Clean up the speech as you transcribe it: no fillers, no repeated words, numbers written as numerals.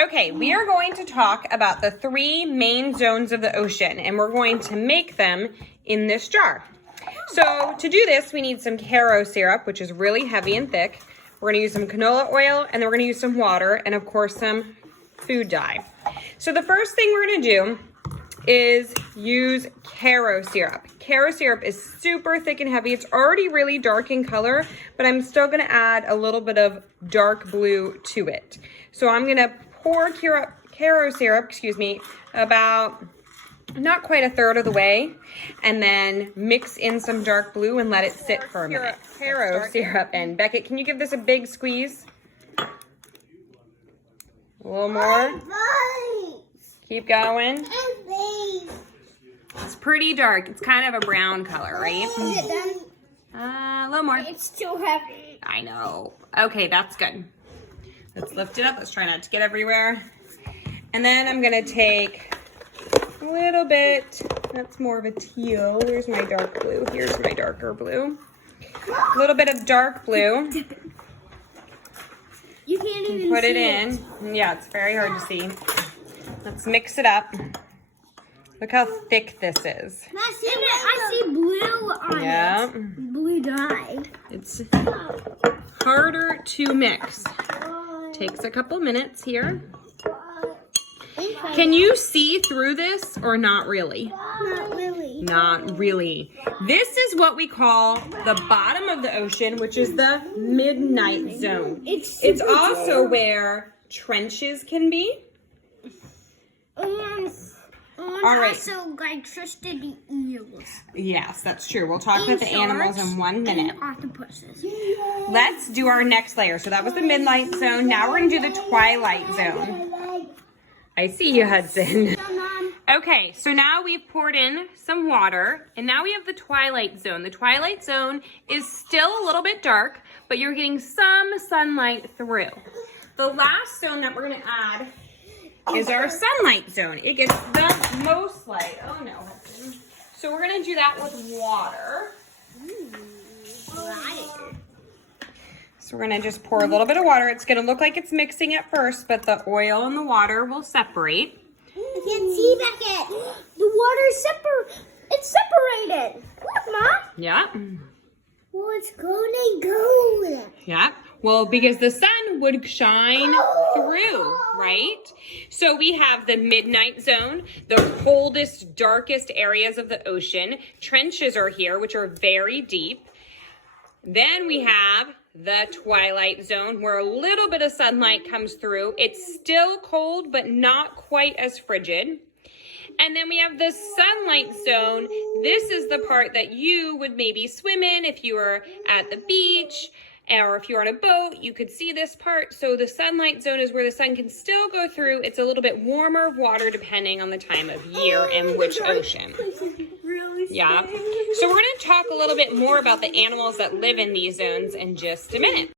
Okay, we are going to talk about the 3 main zones of the ocean, and we're going to make them in this jar. So to do this, we need some Caro syrup, which is really heavy and thick. We're gonna use some canola oil, and then we're gonna use some water, and of course some food dye. So the first thing we're gonna do is use Caro syrup. Caro syrup is super thick and heavy. It's already really dark in color, but I'm still gonna add a little bit of dark blue to it. So I'm gonna pour Caro syrup, about not quite a third of the way, and then mix in some dark blue and let it sit for a minute. Caro syrup in. Beckett, can you give this a big squeeze? A little more. Keep going. It's pretty dark. It's kind of a brown color, right? Is it done? A little more. It's still heavy. I know. Okay, that's good. Let's lift it up. Let's try not to get everywhere. And then I'm gonna take a little bit, that's more of a teal. Where's my dark blue? Here's my darker blue. A little bit of dark blue. You can't even put see it in. Yeah, it's very hard to see. Let's mix it up. Look how thick this is. I see blue on it. Blue dye. It's harder to mix. Takes a couple minutes here. Can you see through this or not really? Not really. Not really. This is what we call the bottom of the ocean, which is the midnight zone. It's also where trenches can be. All right. Also, like twisted eels. Yes, that's true. We'll talk about the animals in 1 minute. Octopuses. Let's do our next layer. So that was the midnight zone. Now we're gonna do the twilight zone. I see you, Hudson. Okay, so now we've poured in some water, and now we have the twilight zone. The twilight zone is still a little bit dark, but you're getting some sunlight through. The last zone that we're gonna add is our sunlight zone. It gets the most light. Oh no, Hudson. So we're gonna do that with water. So we're gonna just pour a little bit of water. It's gonna look like it's mixing at first, but the oil and the water will separate. I can't see Beckett. The water it's separated. Look, Mom. Yeah. Well, it's gonna go. Yeah. Well, because the sun would shine through, right? So we have the midnight zone, the coldest, darkest areas of the ocean. Trenches are here, which are very deep. Then we have the twilight zone, where a little bit of sunlight comes through. It's still cold, but not quite as frigid. And then we have the sunlight zone. This is the part that you would maybe swim in if you were at the beach, or if you're on a boat, you could see this part. So the sunlight zone is where the sun can still go through. It's a little bit warmer water depending on the time of year and which ocean. Yeah. So we're going to talk a little bit more about the animals that live in these zones in just a minute.